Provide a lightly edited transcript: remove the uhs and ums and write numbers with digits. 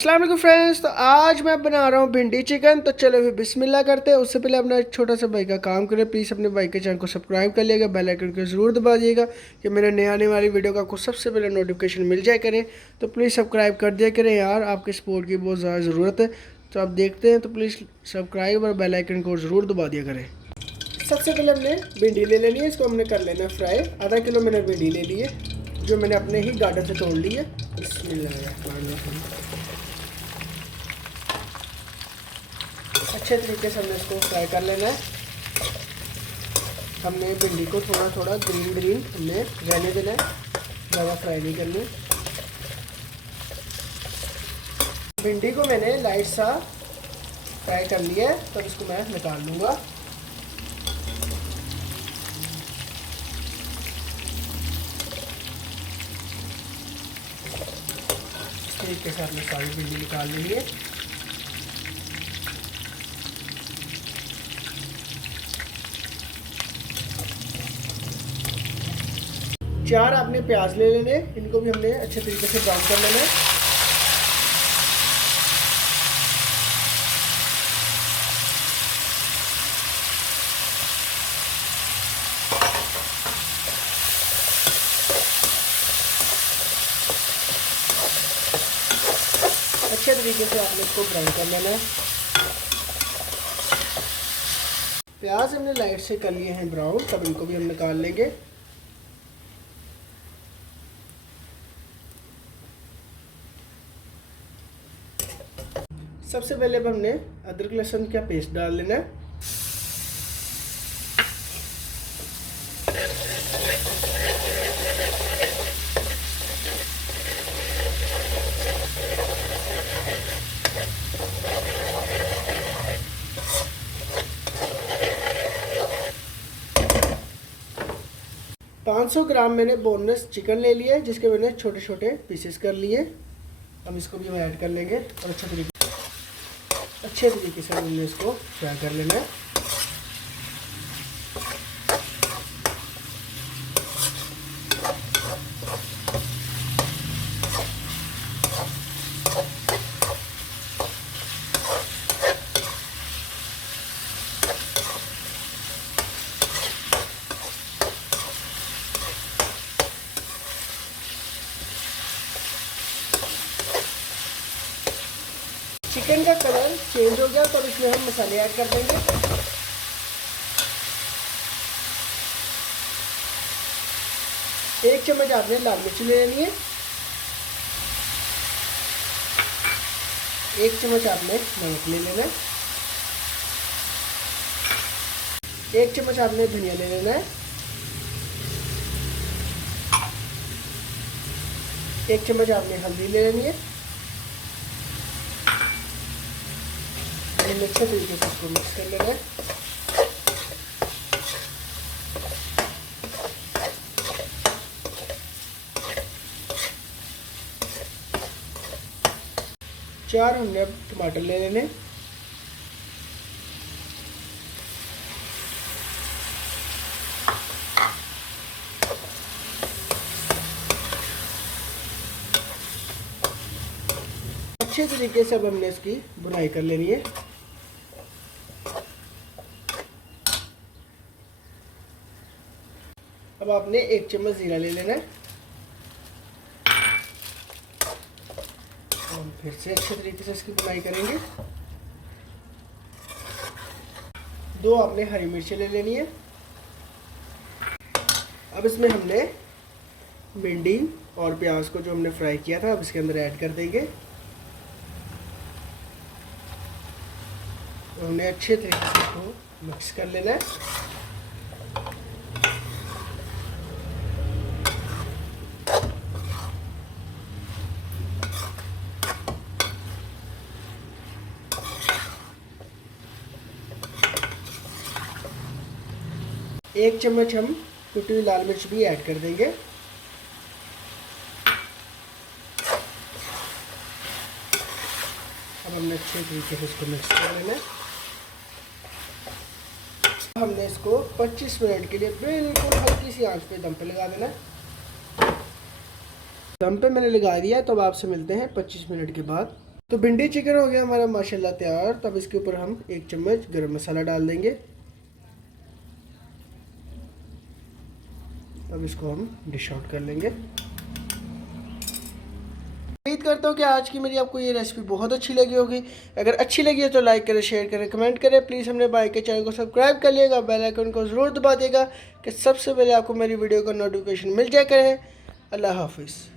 अस्सलाम वालेकुम फ्रेंड्स। तो आज मैं बना रहा हूँ भिंडी चिकन। तो चलो फिर बिस्मिल्लाह करते हैं। उससे पहले अपना एक छोटा सा भाई का काम करें, प्लीज़ अपने भाई के चैनल को सब्सक्राइब कर लिएगा, बेल आइकन को ज़रूर दबा दिएगा कि मेरे नए आने वाली वीडियो का आपको सबसे पहले नोटिफिकेशन मिल जाए करें। तो प्लीज़ सब्सक्राइब कर दिया करें यार, आपके सपोर्ट की बहुत ज़्यादा ज़रूरत है। तो आप देखते हैं, तो प्लीज़ सब्सक्राइब और बेल आइकन को ज़रूर दबा दिया करें। सबसे पहले हमने भिंडी ले लेनी है, इसको हमने कर लेना है फ्राई। आधा किलो मैंने भिंडी ले ली है, जो मैंने अपने ही गार्डन से तोड़ ली है। अच्छे तरीके से हमने इसको फ्राई कर लेना है। हमने भिंडी को थोड़ा थोड़ा ग्रीन ग्रीन हमने रहने देना है, ज़्यादा फ्राई नहीं करनी। भिंडी को मैंने लाइट सा फ्राई कर लिया है, तो इसको मैं निकाल लूँगा। इस तरीके से हमने सारी भिंडी निकाल ली है। चार आपने प्याज ले लेने, इनको भी हमने अच्छे तरीके से ब्राउन कर लेना है। अच्छे तरीके से आपने इसको ब्राउन कर लेना है। प्याज हमने लाइट से कर लिए हैं ब्राउन, तब इनको भी हम निकाल लेंगे। सबसे पहले अब हमने अदरक लहसुन का पेस्ट डाल लेना है। पाँच 500 ग्राम मैंने बोनलेस चिकन ले लिया है, जिसके मैंने छोटे छोटे पीसेस कर लिए। हम इसको भी हम ऐड कर लेंगे और अच्छे तरीके से हमने इसको फ्राई कर लेना है। चिकन का कलर चेंज हो गया, तो इसमें हम मसाले ऐड कर देंगे। एक चम्मच आपने लाल मिर्च ले लेनी है। एक चम्मच आपने नमक ले लेना है। एक चम्मच आपने धनिया ले लेना है। एक चम्मच आपने हल्दी ले लेनी है। अच्छे तरीके से इसको मिक्स कर लेना है। चार हमने अब टमाटर ले लेने। अच्छे तरीके से अब हमने इसकी बुनाई कर लेनी है। अब आपने एक चम्मच जीरा ले लेना है। और फिर से अच्छे तरीके से इसकी बुनाई करेंगे। दो आपने हरी मिर्चें ले लेनी है। अब इसमें हमने भिंडी और प्याज को जो हमने फ्राई किया था, अब इसके अंदर ऐड कर देंगे। हमने अच्छे तरीके से इसको मिक्स कर लेना है। एक चम्मच हम कुटी हुई लाल मिर्च भी ऐड कर देंगे। अब हमने अच्छे तरीके से इसको मिक्स कर लेना है। हमने इसको 25 मिनट के लिए बिल्कुल हल्की सी आंच पे दम पे लगा देना है। दम पे मैंने लगा दिया है, तो अब आपसे मिलते हैं 25 मिनट के बाद। तो भिंडी चिकन हो गया हमारा माशाल्लाह तैयार। तब इसके ऊपर हम 1 चम्मच गरम मसाला डाल देंगे। अब इसको हम डिश आउट कर लेंगे। उम्मीद करता हूँ कि आज की मेरी आपको ये रेसिपी बहुत अच्छी लगी होगी। अगर अच्छी लगी है तो लाइक करें, शेयर करें, कमेंट करें। प्लीज़ हमने भाई के चैनल को सब्सक्राइब कर लिएगा, बेल आइकन को ज़रूर दबा देगा कि सबसे पहले आपको मेरी वीडियो का नोटिफिकेशन मिल जाया करे। अल्लाह हाफिज़।